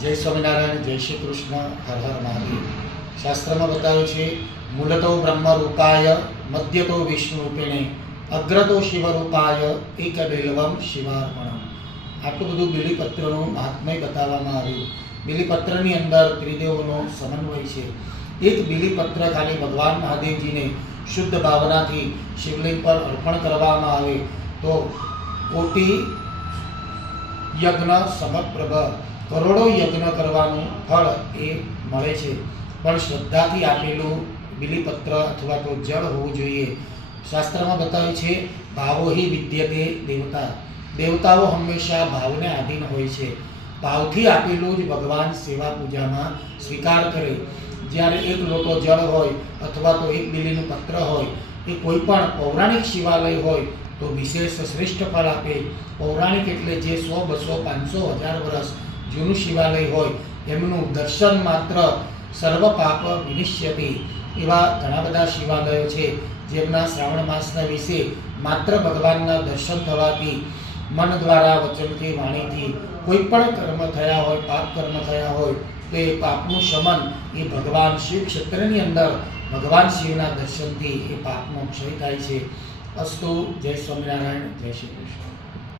जय स्वामीनारायण, जय श्री कृष्ण, हर हर महादेव। शास्त्र में बताव्યું છે મૂલતો બ્રહ્મ રૂપાય, મધ્યતો વિષ્ણુ રૂપેણે, અગ્રતો શિવ રૂપાય, એકબિલ્વમ શિવાર્પણમ। આટલું બધું બીલીપત્રનું મહાત્મય બતાવવામાં આવ્યું। બીલીપત્રની અંદર ત્રિદેવોનો સમન્વય છે। એક બીલીપત્ર ખાલી ભગવાન મહાદેવજીને શુદ્ધ ભાવનાથી શિવલિંગ પર અર્પણ કરવામાં આવે તો કોટી યજ્ઞ સમપ્રભ, કરોડો યજ્ઞ કરવાનું ફળ એ મળે છે। પણ શ્રદ્ધાથી આપેલું બીલીપત્ર અથવા તો જળ હોવું જોઈએ। શાસ્ત્રમાં બતાવ્યું છે ભાવો હિ વિદ્યતે દેવતા, દેવતાઓ હંમેશા ભાવને આધીન હોય છે। ભાવથી આપેલું જ ભગવાન સેવા પૂજામાં સ્વીકાર કરે। જ્યારે એક લોટો જળ હોય અથવા તો એક બીલીનું પત્ર હોય એ કોઈ પણ પૌરાણિક શિવાલય હોય તો વિશેષ શ્રેષ્ઠ ફળ આપે। પૌરાણિક એટલે જે 100, 200, 500, 1000 વર્ષ જૂનું શિવાલય હોય એમનું દર્શન માત્ર સર્વ પાપ વિનિશ્યતિ। એવા ઘણા બધા શિવાલયો છે જેમના શ્રાવણ માસના વિશે માત્ર ભગવાનના દર્શન થવાથી મન દ્વારા, વચનથી, વાણીથી કોઈ પણ કર્મ થયા હોય, પાપ કર્મ થયા હોય તો એ પાપનું શમન એ ભગવાન શિવ ક્ષેત્રની અંદર ભગવાન શિવના દર્શનથી એ પાપનો ક્ષય થાય છે। અસ્તુ, જય સ્વામિનારાયણ, જય શ્રી કૃષ્ણ।